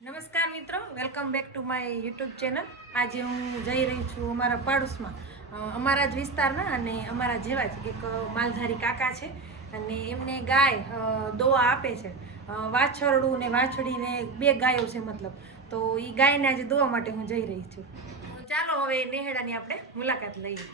નમસ્કાર મિત્રો, welcome back to my YouTube channel. આજે હું જઈ રહી છું અમારા પાડોશમાં, અમારા જ વિસ્તારના અને અમારા જેવા જ એક માલધારી કાકા છે અને એમને ગાય દોવા આપે છે. વાછરડું ને વાછડીને બે ગાયો છે મતલબ. તો એ ગાયને આજે દોવા માટે હું જઈ રહી છું. ચાલો હવે નેહડાની આપણે મુલાકાત લઈએ.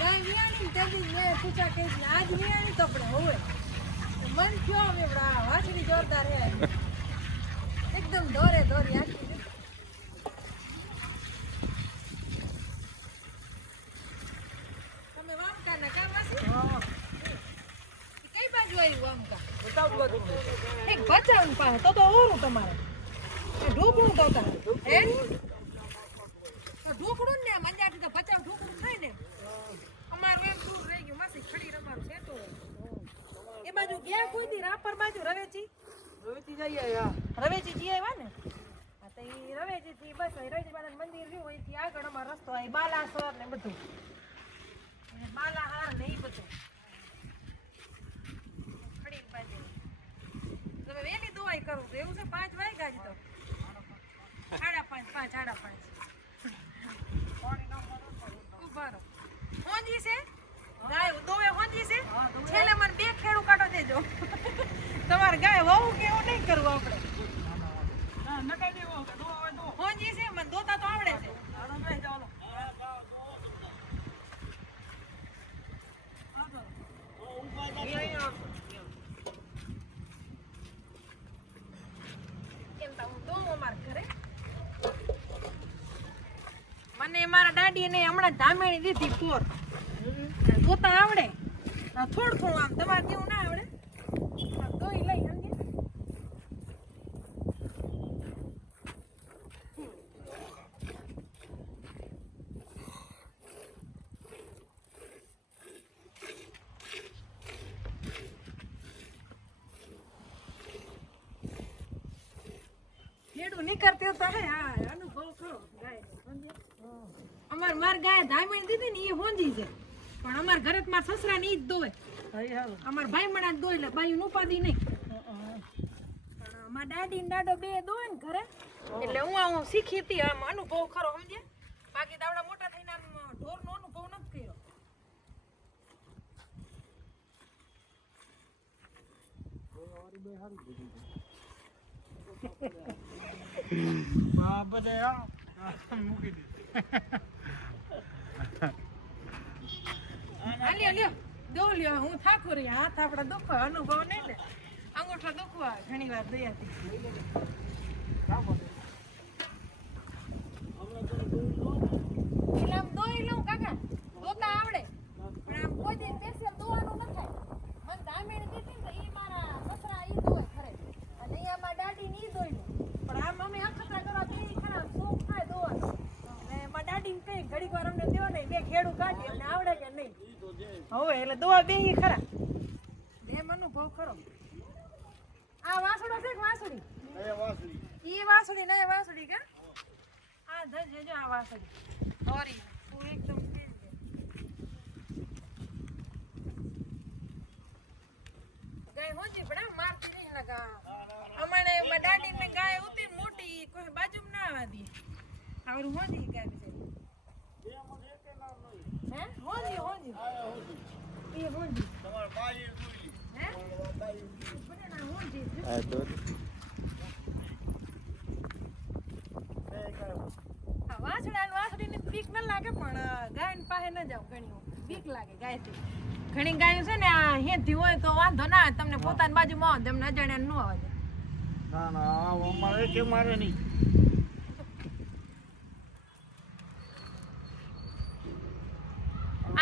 ગાય વિયાણી તેથી મેં પૂછા કે આજ વિયાણી તો આપણે હોય મન થયો અમે વાછડી જોરદાર હે એકદમ દોરે દોરી આખી. તમે વામકા ના કામ હશે? કઈ બાજુ આવ્યું વામકા? એક બચાવનું પાસે તો ઓરું તમારે ઢોકળું તો હે ઢોકળું ને મંજાથી તો બચાવ ઢોકળું થાય ને. અમારું એમ દૂર રહી ગયું માસી ખડી રમારું છે તો એ બાજુ ગયા કોઈ દી રાપર બાજુ રવેચી જઈ આવ્યા ને. હા તો એ રવેચી થી બસ રવેચી બાદ મંદિર રહ્યું અહીંથી આગળ અમારો રસ્તો આવે બાલાસર ને બધું બાલાહાર ને એ બધું ખડી બાજુ તમે વેલી દોવાઈ કરું તો એવું છે 5 વાગ્યા જ તો 5:30 5:30 ઉભારો હોંજી છે ગાય દોવે હોંજી છે છેલ્લે મને 2 ખેડું કાઢો દેજો. તમારે ગાય વહુ કે એવું નહીં કરવું આપણે નકાઈ દેવો હોંજી છે મને દોતા તો આવડે છે. મને મારા દાદી ને હમણાં ધામેણી દીધી પોર દોતા આવડે થોડું થોડું આમ તમારે કેવું ના આવડે દોઈ લઈ સમજે. ખેડું નીકળતી તો હે હા અનુભવ ખરો ગાય સમજે. માર ગાય ધામેણી દીધી ને એ હોંજી છે પણ અમાર ઘરે માર સસરા ને ઈ જ દોય. અમાર ભાઈ મણા દોય એટલે બાયું નું પાદી નહીં પણ માર દાદી ને દાડો બે દોય ને ઘરે એટલે હું શીખી હતી. આમ અનુભવ ખરો સમજે. બાકી દાવડા મોટા થઈને આમ ઢોર નો અનુભવ નથી કર્યો. દો લ્યો હું થાકું રહી હાથ આપડા દુખો અનુભવ નહીં ને અંગૂઠા દુખવા ઘણી વાર દયાથી એટલે આમ દોઈ લઉં કાકા દોતા આવડે પણ આમ કોઈ દિન સ્પેશિયલ દોવાનું ન થાય. મને ધામેણી દીધી ને ઈ મારા સસરા ઈ દોય ખરે અને ઈ અમારા દાદી ને ઈ દોય પણ આમ અમે અખતરા કરવા બે ખરા શોખ થાય દોવાનો અને મારા દાદી ને કઈ ઘડીક વાર અમને દેવો નહીં 2 ખેડું કાઢી અમને આવડે કે નહીં હવે એટલે દોવા બે ખરા એમ અનુભવ ખરો. આ વાસડો છે કે વાસડી ઈ વાસડી નય વાસડી કે આ ધજ જો આ વાસડી ઓરી હું એકદમ તેજ છે. ગાય હોજી પણ મારતી નહીં લગા અમારે દાડી ને ગાય ઉતી મોટી કોઈ બાજુમાં ના આવા દે આવરું હોજી ગાય છે હે હોજી હોજી એ હોજી તમાર બાઈ જોઈ હે બને ના હોજી આ તો વાછડા વાછડીને બીક ન લાગે પણ ગાય પાસે ન જાવ ઘણી બીક લાગે ગાયથી. ઘણી ગાયો છે ને આ હેતી હોય તો વાંધો ના આવે, તમને પોતાની બાજુમાં આવે તમને અજાણ્યા ન આવે. ના ના અમારે કે મારે નહીં.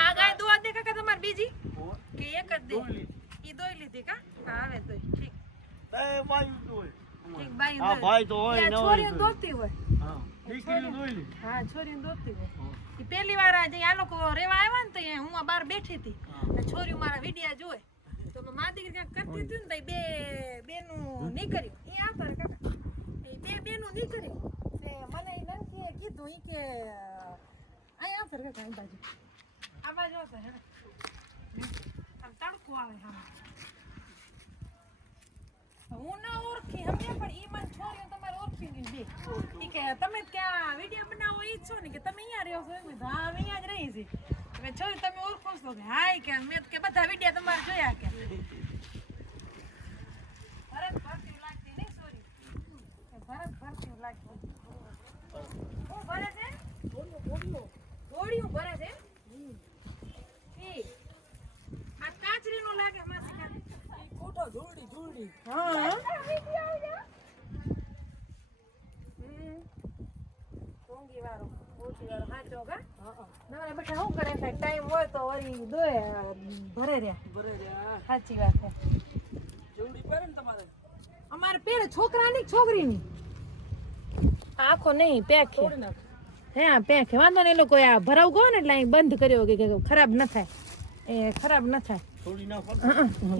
આ ગાય દોવા દે કાકા તમારે બીજી કે એક જ દે? ઈ દોઈ લીધી કા? હા હવે દોઈ. ઠીક. એ બાયું દોય. ઠીક બાયું. આ ભાઈ તો હોય ન હોય. છોરીને દોતી હોય. હા દીકરી દોઈ લી. હા છોરીને દોતી હોય. ઈ પહેલી વાર આજે આ લોકો રેવા આવ્યા ને તો હું આ બહાર બેઠી હતી. છોરીઓ મારા વિડિયા જોય તો મા દીકરી ક્યાંક કરતી હતી ને તો બે બેનું નીકળ્યું. ઈ આવતા રે કાકા. એ બે બેનું નીકળ્યું. તે મને ઈ નનકીએ કીધું ઈ કે અહીંયા આવતા રે કાકા આ બાજુ. આ બાજુ આવતા હે. આમ તડકો આવે હા. હું ના ઓળખી હમે પણ ઈ મને છોરીઓ તમારે ઓળખી ગઈ બે. ઈ કે તમે ત્યાં વિડિયો બનાવો ઈ છો ને કે તમે અહીંયા રહ્યો છો? એમ હા અમે અહીંયા જ રહી છીએ. મેં છોરી તમે ઓળખો છો કે હા કે મેં કે બધા વિડિયો તમારે જોયા કે ભરત ભરતી લાગતી નહીં છોરી ભરત ભરતી લાગતી. હું ભરે છે ગોળીઓ ભરે છે. આ કાચરીનું લાગે માસી કાકી. ખોટો જોડી હા ટોંગી વાળો ઓછી વાળો હાચો કા? નવરા બેઠા શું કરે છે? ટાઈમ હોય તો વળી દોય ભરે રહ્યા. બરે સાચી વાત છે. જોડી પહેરે ને તમારે અમારે પેરે છોકરાની છોકરીની આખો નહીં પેક છે. તોડી નાખ. હે આ પેક છે વાંધો ને. એ લોકો આ ભરાવ ગયો ને એટલે અહીં બંધ કર્યો કે ખરાબ ન થાય. એ ખરાબ ન થાય થોડી નાખો.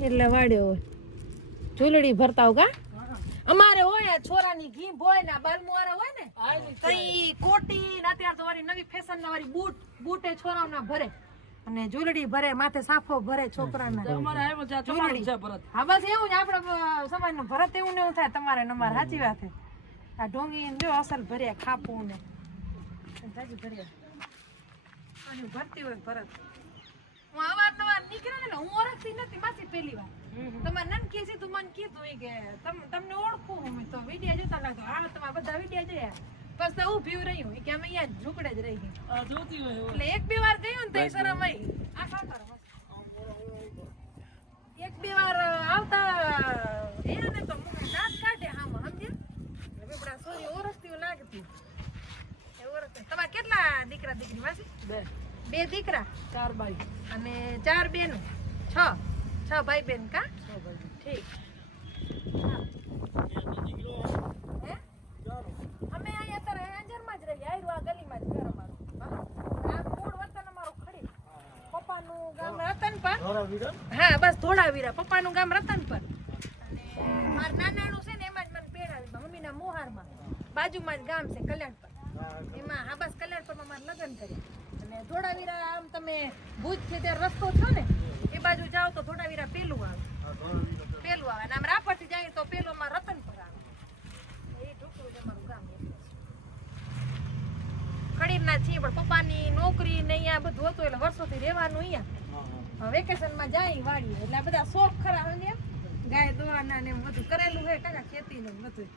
એટલે વાડ્યો હોય. ઝૂલડી ભરતા હો કા? અમારે હોય આ છોરાની ઘી હોય ને બાલમુવારા હોય ને કઈ કોટી ને અત્યારે તો વાળી નવી ફેશન ના વાળી બૂટ એ છોરાઓના ભરે અને ઝૂલડી ભરે માથે સાફો ભરે છોકરાના. તમારે આવ્યો છે તમારું છે ભરત. હા બસ એવું જ આપણા સમાજનું ભરત એવું ને એવું થાય તમારે ને અમારે. સાચી વાત છે. આ ઢોંગી જો અસલ ભર્યા ખાપું ને જાજી ભર્યા અને ભરતી હોય ભરત. હું અવારનવાર નીકળે ને હું ઓળખતી નથી માસી પહેલી વાર. તમારે નનકી છે તું મને કીધું ઈ કે તમને ઓળખું હું તો વિડિયા જોતા લાગતો. હા તમારા બધા વિડિયા જોયા. બસ તો ઊભી રહ્યું કે અમે અહીંયા ઝૂકડે જ રહી ગઈ. આ જોતી હોય એટલે એક બે વાર ગયું ને તો શરમ આવી. આ ખાતર એક બે વાર આવતા એને તો મુખે દાંત કાઢે હામ સમજ્યા. બેબડા સોરી ઓળખતી લાગતી. એ ઓળખતી. તમારે કેટલા દીકરા દીકરી માસી? બે દીકરા 4 બાઈ અને 4 બેનો. 6 ભાઈ બેન કા? ઠીક. હે? અમે અહીંયા અત્યારે અંજરમાં જ રહીએ. આયરું આ ગલીમાં જ ઘર અમારું. આ મૂળ વતન અમારું ખડી. પપ્પાનું ગામ રતનપર. હા બસ ધોળાવીરા. પપ્પાનું ગામ રતનપર. અને મારા નાનાનું છે ને એમાં જ મને પેરાવી મમ્મીના મોહારમાં બાજુમાં જ ગામ છે કલ્યાણપર. એમાં હા બસ કલ્યાણપરમાં મારા લગ્ન કર્યા. અને ધોળાવીરા આમ તમે ભુજથી ત્યાં રસ્તો છો ને એ બાજુ જાઓ તો ધોળાવીરા પેલું આવે. અને આમ રાપરથી જાય તો પેલો માં રતનપર આવે. એ ઢોકળું તમારું ગામ ખડીરના છીએ પણ પપ્પાની નોકરી ને અહીંયા બધું હતું એટલે વર્ષોથી રહેવાનું અહીંયા. વેકેશનમાં જાય વાડીએ એટલે આ બધા શોખ ખરા હોય ગાય દોવાના ને બધું કરેલું હોય કાકા ખેતીનું બધું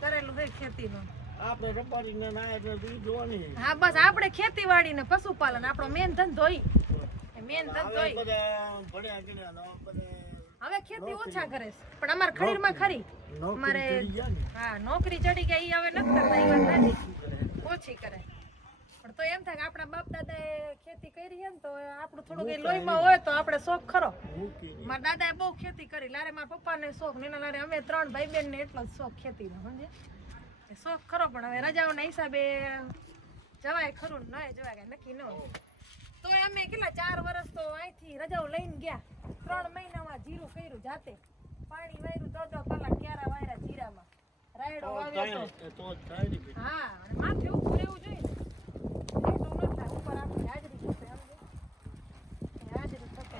કરેલું હોય ખેતીનું. આપણે રબારીને ના એટલે દૂધ જોવાની. હા બસ આપણે ખેતીવાડી ને પશુપાલન આપણો મેન ધંધો મેન ધંધો ભણ્યા ગણ્યા ન બધા હવે ખેતી ઓછા કરે છે પણ અમારે ખડીરમાં ખરી અમારે હા નોકરી ચડી ગયા ઈ હવે નથી કરતા. ઈ વાત નથી ઓછી કરે પણ તો એમ થાય કે આપણા બાપ દાદાએ ખેતી કરી છે ને તો આપણું થોડું કઈ લોહીમાં હોય તો આપણે શોખ ખરો. મારા દાદાએ બહુ ખેતી કરી. લારે મારા પપ્પાને શોખ ને લારે અમે 3 ભાઈ બહેન ને એટલો જ શોખ ખેતીનો સમજે. શોખ ખરો પણ હવે રજાઓના હિસાબે જવાય ખરું ન જવાય કઈ નક્કી ન હોય. તો અમે કેટલા 4 વર્ષ તો અહીંથી રજાઓ લઈને ગયા. 3 મહિનામાં જીરું કર્યું જાતે. પાણી વાયરું 2 કલાક ક્યારા વાયરા જીરામાં. રાયડો વાવ્યો તો. હા અને માથે ઊભું રહેવું જોઈએ. એટલું ન થાય ઉપર આપણી હાજરી થશે સમજે. હાજરી થશે.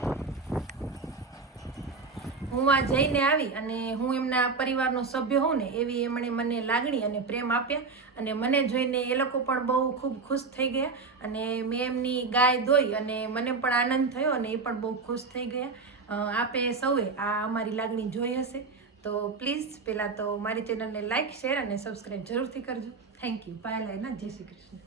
હું આ જઈને આવી અને હું એમના પરિવારનો સભ્ય હોઉં ને એવી એમણે મને લાગણી અને પ્રેમ આપ્યા અને મને જોઈને એ લોકો પણ બહુ ખૂબ ખુશ થઈ ગયા અને મેં એમની ગાય દોઈ અને મને પણ આનંદ થયો અને એ પણ બહુ ખુશ થઈ ગયા. આપે સૌએ આ અમારી લાગણી જોઈ હશે તો પ્લીઝ પહેલાં તો મારી ચેનલને લાઇક શેર અને સબસ્ક્રાઈબ જરૂરથી કરજો. Thank you. બાય. જય શ્રી કૃષ્ણ.